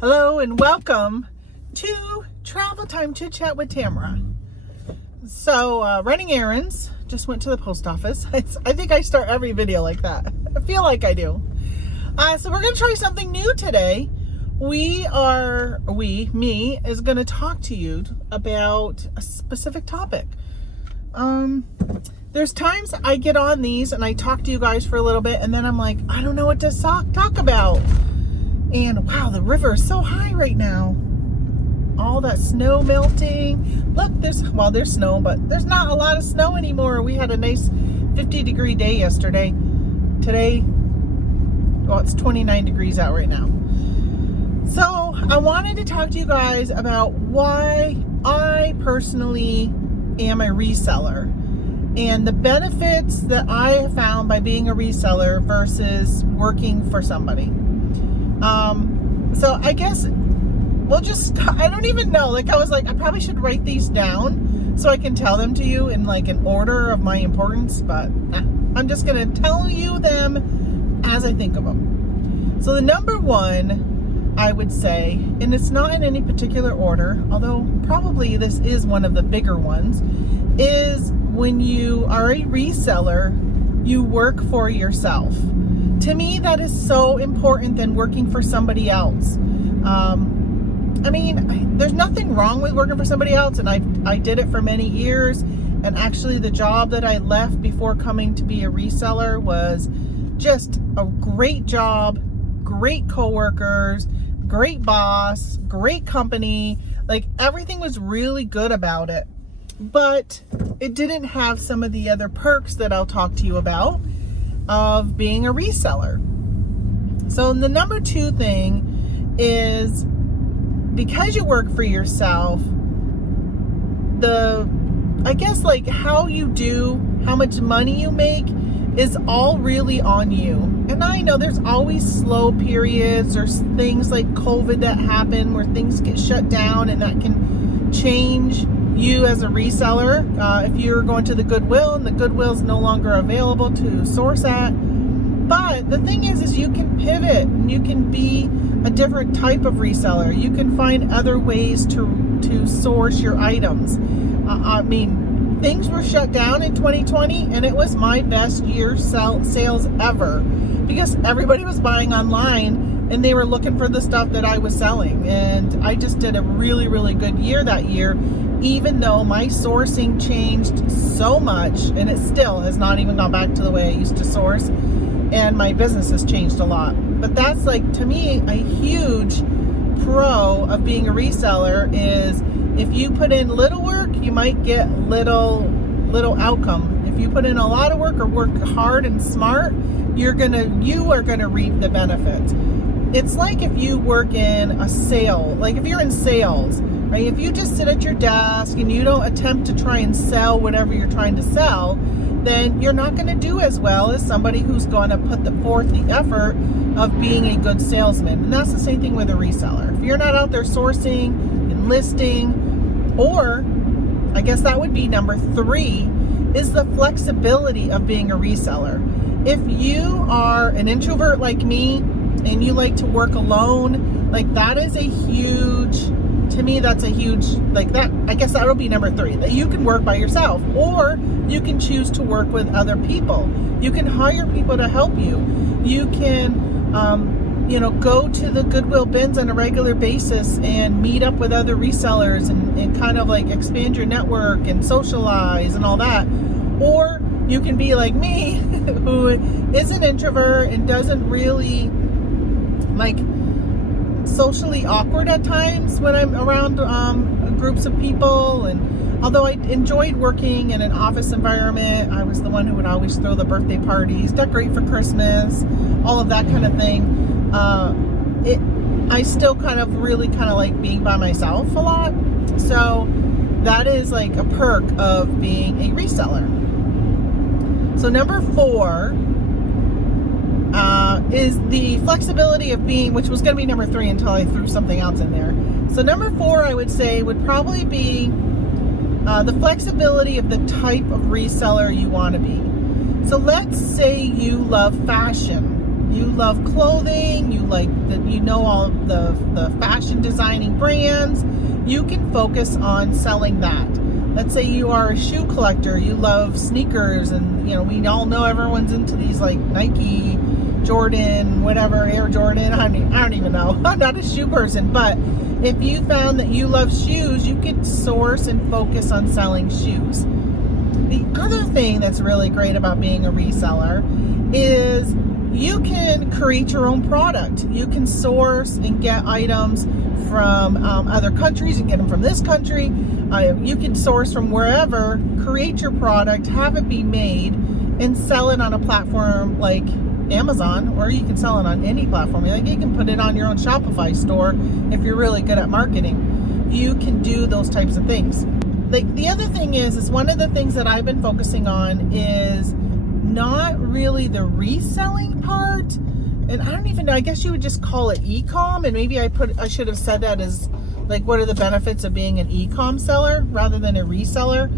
Hello and welcome to Travel Time Chit Chat with Tamara. So, running errands, just went to the post office. I think I start every video like that. I feel like I do. So we're going to try something new today. Me, is going to talk to you about a specific topic. There's times I get on these and I talk to you guys for a little bit and then I'm like, I don't know what to talk about. And wow, the river is so high right now. All that snow melting. Look, there's snow, but there's not a lot of snow anymore. We had a nice 50-degree day yesterday. Today, well, it's 29 degrees out right now. So I wanted to talk to you guys about why I personally am a reseller and the benefits that I have found by being a reseller versus working for somebody. So I guess I don't even know. I was like, I probably should write these down so I can tell them to you in an order of my importance, but I'm just going to tell you them as I think of them. So the number one, I would say, and it's not in any particular order, although probably this is one of the bigger ones, is when you are a reseller, you work for yourself. To me, that is so important than working for somebody else. There's nothing wrong with working for somebody else, and I did it for many years. And actually, the job that I left before coming to be a reseller was just a great job, great coworkers, great boss, great company. Everything was really good about it. But it didn't have some of the other perks that I'll talk to you about of being a reseller. So the number two thing is, because you work for yourself, how you do, how much money you make is all really on you. And I know there's always slow periods or things like COVID that happen where things get shut down, and that can change you as a reseller. If you're going to the Goodwill and the Goodwill's no longer available to source at. But the thing is you can pivot and you can be a different type of reseller. You can find other ways to source your items. Things were shut down in 2020 and it was my best year sales ever because everybody was buying online and they were looking for the stuff that I was selling. And I just did a really, really good year that year, even though my sourcing changed so much, and it still has not even gone back to the way I used to source, and my business has changed a lot. But that's to me, a huge pro of being a reseller is if you put in little work, you might get little outcome. If you put in a lot of work or work hard and smart, you are gonna reap the benefits. It's like if you work in a sale, if you're in sales, right? If you just sit at your desk and you don't attempt to try and sell whatever you're trying to sell, then you're not going to do as well as somebody who's going to put forth the effort of being a good salesman. And that's the same thing with a reseller. If you're not out there sourcing and listing, or I guess that would be number three, is the flexibility of being a reseller. If you are an introvert like me and you like to work alone, that is a huge, to me, that's a huge, I guess that'll be number three, that you can work by yourself, or you can choose to work with other people. You can hire people to help you. You can, go to the Goodwill bins on a regular basis and meet up with other resellers and kind of expand your network and socialize and all that. Or you can be like me, who is an introvert and doesn't really socially awkward at times when I'm around groups of people. And although I enjoyed working in an office environment, I was the one who would always throw the birthday parties, decorate for Christmas, all of that kind of thing. I still really like being by myself a lot. So that is a perk of being a reseller. So number four is the flexibility of being, which was going to be number three until I threw something else in there. So number four, I would say, would probably be the flexibility of the type of reseller you want to be. So let's say you love fashion. you love clothing, you like that, you know, all of the fashion designing brands, you can focus on selling that. Let's say you are a shoe collector, you love sneakers, and you know, we all know everyone's into these like Nike, Jordan, whatever, Air Jordan, I don't even know. I'm not a shoe person, but if you found that you love shoes, you could source and focus on selling shoes. The other thing that's really great about being a reseller is you can create your own product. You can source and get items from other countries and get them from this country. You can source from wherever, create your product, have it be made, and sell it on a platform like Amazon, or you can sell it on any platform. Like, you can put it on your own Shopify store if you're really good at marketing. You can do those types of things. Like, the other thing is one of the things that I've been focusing on is not really the reselling part. And I don't even know, I guess you would just call it e-com, and maybe I should have said that as like, what are the benefits of being an e-com seller rather than a reseller.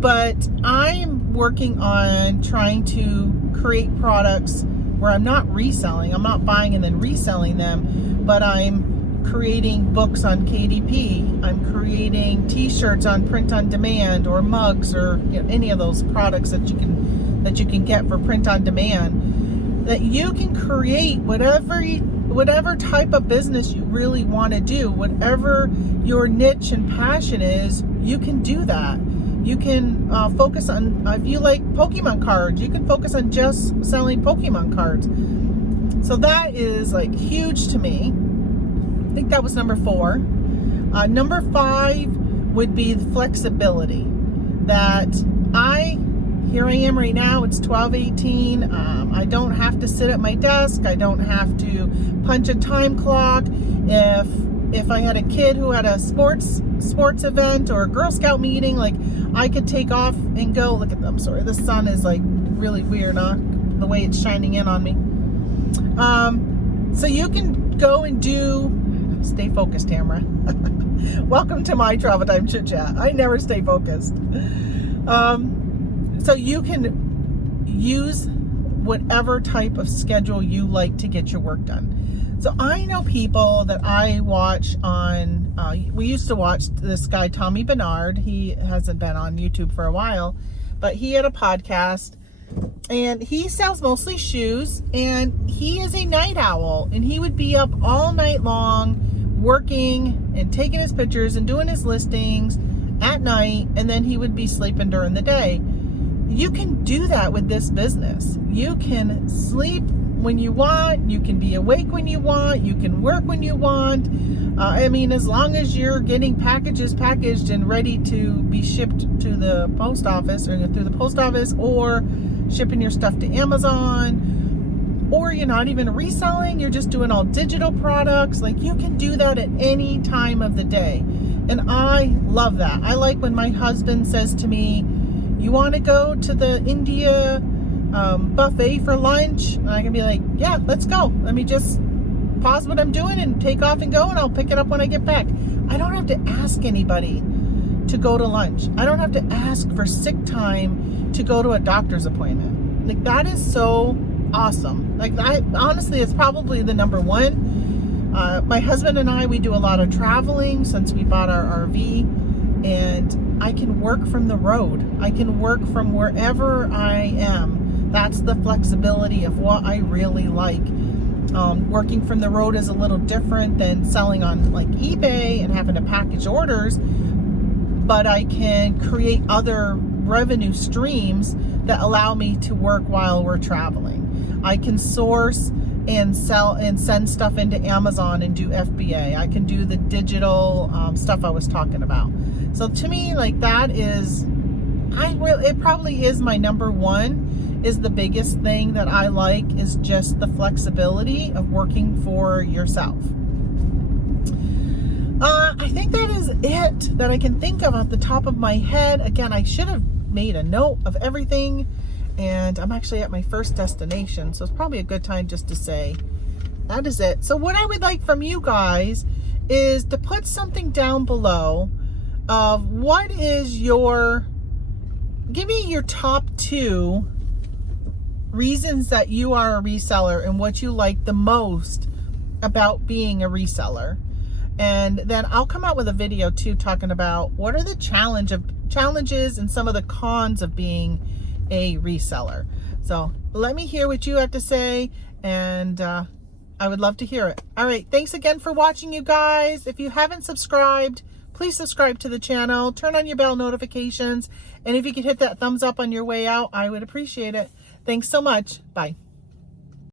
But I'm working on trying to create products where I'm not reselling, I'm not buying and then reselling them, but I'm creating books on KDP, I'm creating t-shirts on print on demand, or mugs, or you know, any of those products that you can get for print on demand, that you can create whatever type of business you really want to do, whatever your niche and passion is, you can do that. You can focus on, if you like Pokemon cards, you can focus on just selling Pokemon cards. So that is like huge to me. I think that was number 4. Number 5 would be the flexibility. That here I am right now, it's 12:18. I don't have to sit at my desk. I don't have to punch a time clock. If I had a kid who had a sports event or a Girl Scout meeting, like, I could take off and go. Look at them. Sorry, the sun is like really weird, huh? The way it's shining in on me. So you can go and stay focused, Tamara. Welcome to my travel time chit chat. I never stay focused. So you can use whatever type of schedule you like to get your work done. So I know people that I watch on, we used to watch this guy, Tommy Bernard. He hasn't been on YouTube for a while, but he had a podcast, and he sells mostly shoes, and he is a night owl, and he would be up all night long working and taking his pictures and doing his listings at night, and then he would be sleeping during the day. You can do that with this business. You can sleep when you want, you can be awake when you want, you can work when you want. I mean, as long as you're getting packages packaged and ready to be shipped to the post office, or through the post office, or shipping your stuff to Amazon, or you're not even reselling, you're just doing all digital products. Like, you can do that at any time of the day. And I love that. I like when my husband says to me, you want to go to the India buffet for lunch? And I can be like, yeah, let's go. Let me just pause what I'm doing and take off and go, and I'll pick it up when I get back. I don't have to ask anybody to go to lunch. I don't have to ask for sick time to go to a doctor's appointment. Like, that is so awesome. Like, honestly, it's probably the number 1. My husband and I, we do a lot of traveling since we bought our RV, and I can work from the road. I can work from wherever I am. That's the flexibility of what I really like. Working from the road is a little different than selling on like eBay and having to package orders, but I can create other revenue streams that allow me to work while we're traveling. I can source and sell and send stuff into Amazon and do FBA. I can do the digital stuff I was talking about. So to me, like, that is, it probably is my number 1, is the biggest thing that I like, is just the flexibility of working for yourself. I think that is it that I can think of off the top of my head. Again, I should have made a note of everything, and I'm actually at my first destination, so it's probably a good time just to say that is it. So what I would like from you guys is to put something down below of what is give me your top 2 reasons that you are a reseller and what you like the most about being a reseller. And then I'll come out with a video too talking about what are the challenges and some of the cons of being a reseller. So let me hear what you have to say, and I would love to hear it. All right, thanks again for watching, you guys. If you haven't subscribed, please subscribe to the channel, turn on your bell notifications, and if you could hit that thumbs up on your way out, I would appreciate it. Thanks so much. Bye.